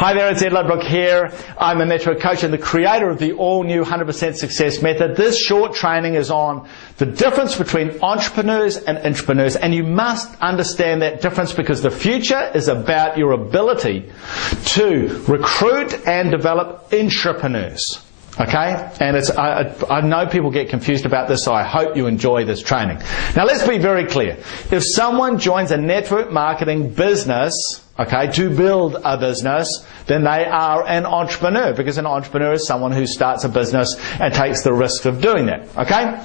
Hi there, it's Ludbrook here. I'm a network coach and the creator of the all-new 100% Success Method. This short training is on the difference between entrepreneurs and intrapreneurs, and you must understand that difference because the future is about your ability to recruit and develop intrapreneurs. Okay? And I know people get confused about this, so I hope you enjoy this training. Now let's be very clear. If someone joins a network marketing business, okay, to build a business, then they are an entrepreneur, because an entrepreneur is someone who starts a business and takes the risk of doing that. Okay?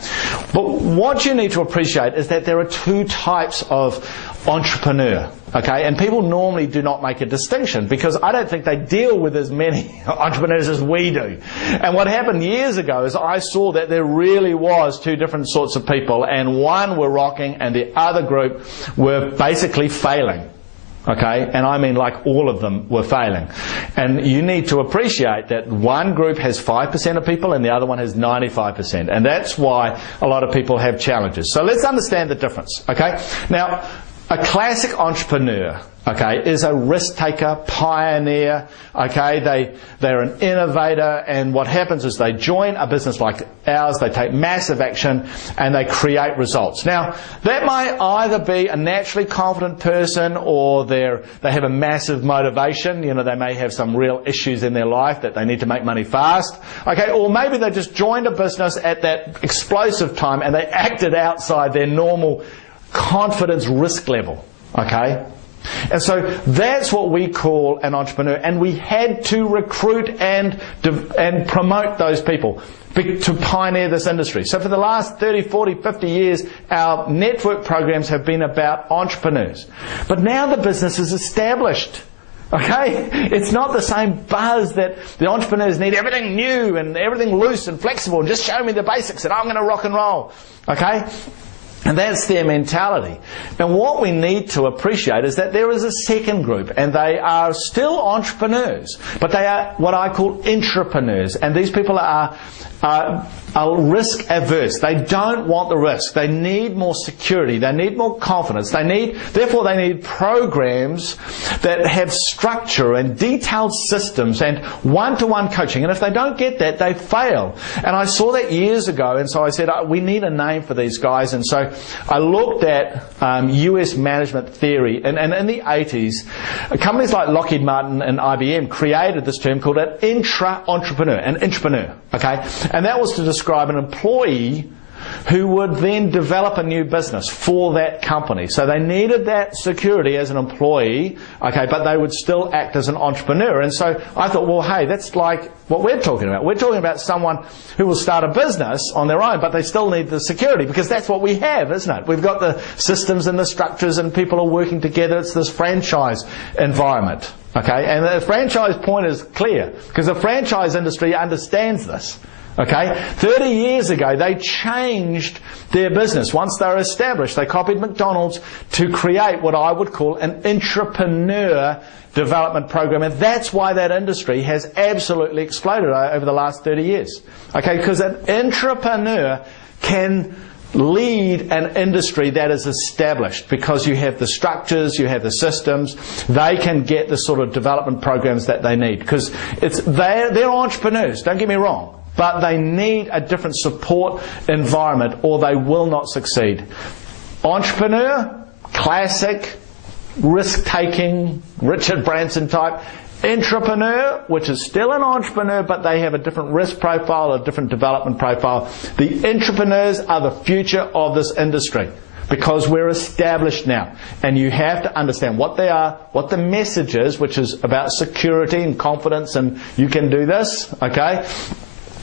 But what you need to appreciate is that there are two types of entrepreneur. Okay? And people normally do not make a distinction because I don't think they deal with as many entrepreneurs as we do. And what happened years ago is I saw that there really was two different sorts of people, and one were rocking and the other group were basically failing. Okay, and I mean like all of them were failing. And you need to appreciate that one group has 5% of people and the other one has 95%. And that's why a lot of people have challenges. So let's understand the difference. Okay, now a classic entrepreneur, okay, is a risk taker, pioneer. Okay, they're an innovator, and what happens is they join a business like ours, they take massive action and they create results. Now that might either be a naturally confident person, or they have a massive motivation. You know, they may have some real issues in their life that they need to make money fast. Okay, or maybe they just joined a business at that explosive time and they acted outside their normal confidence risk level. Okay. And so that's what we call an entrepreneur, and we had to recruit and promote those people to pioneer this industry. So for the last 30, 40, 50 years, our network programs have been about entrepreneurs. But now the business is established. Okay? It's not the same buzz that the entrepreneurs need everything new and everything loose and flexible. Just show me the basics and I'm going to rock and roll. Okay? And that's their mentality. And what we need to appreciate is that there is a second group, and they are still entrepreneurs, but they are what I call intrapreneurs. And these people are risk averse. They don't want the risk. They need more security. They need more confidence. Therefore they need programs that have structure and detailed systems and one-to-one coaching. And if they don't get that, they fail. And I saw that years ago, and so I said, we need a name for these guys. And so I looked at US management theory, and in the 80s, companies like Lockheed Martin and IBM created this term called an intra-entrepreneur, an intrapreneur. Okay? And that was to describe an employee who would then develop a new business for that company. So they needed that security as an employee, okay, but they would still act as an entrepreneur. And so I thought, well, hey, that's like what we're talking about. We're talking about someone who will start a business on their own, but they still need the security, because that's what we have, isn't it? We've got the systems and the structures and people are working together. It's this franchise environment. Okay, and the franchise point is clear because the franchise industry understands this. Okay, 30 years ago they changed their business. Once they were established, they copied McDonald's to create what I would call an intrapreneur development program, and that's why that industry has absolutely exploded over the last 30 years. Okay, because an intrapreneur can lead an industry that is established because you have the structures, you have the systems. They can get the sort of development programs that they need because they're entrepreneurs, don't get me wrong, but they need a different support environment or they will not succeed. Entrepreneur, classic, risk-taking, Richard Branson type. Intrapreneur, which is still an entrepreneur, but they have a different risk profile, a different development profile. The intrapreneurs are the future of this industry because we're established now. And you have to understand what they are, what the message is, which is about security and confidence, and you can do this, okay?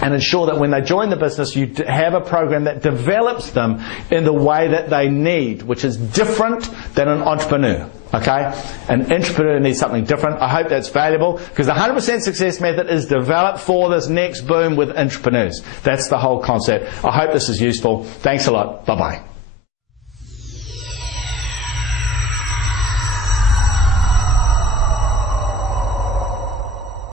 And ensure that when they join the business, you have a program that develops them in the way that they need, which is different than an entrepreneur. Okay? An entrepreneur needs something different. I hope that's valuable because the 100% Success Method is developed for this next boom with intrapreneurs. That's the whole concept. I hope this is useful. Thanks a lot. Bye-bye.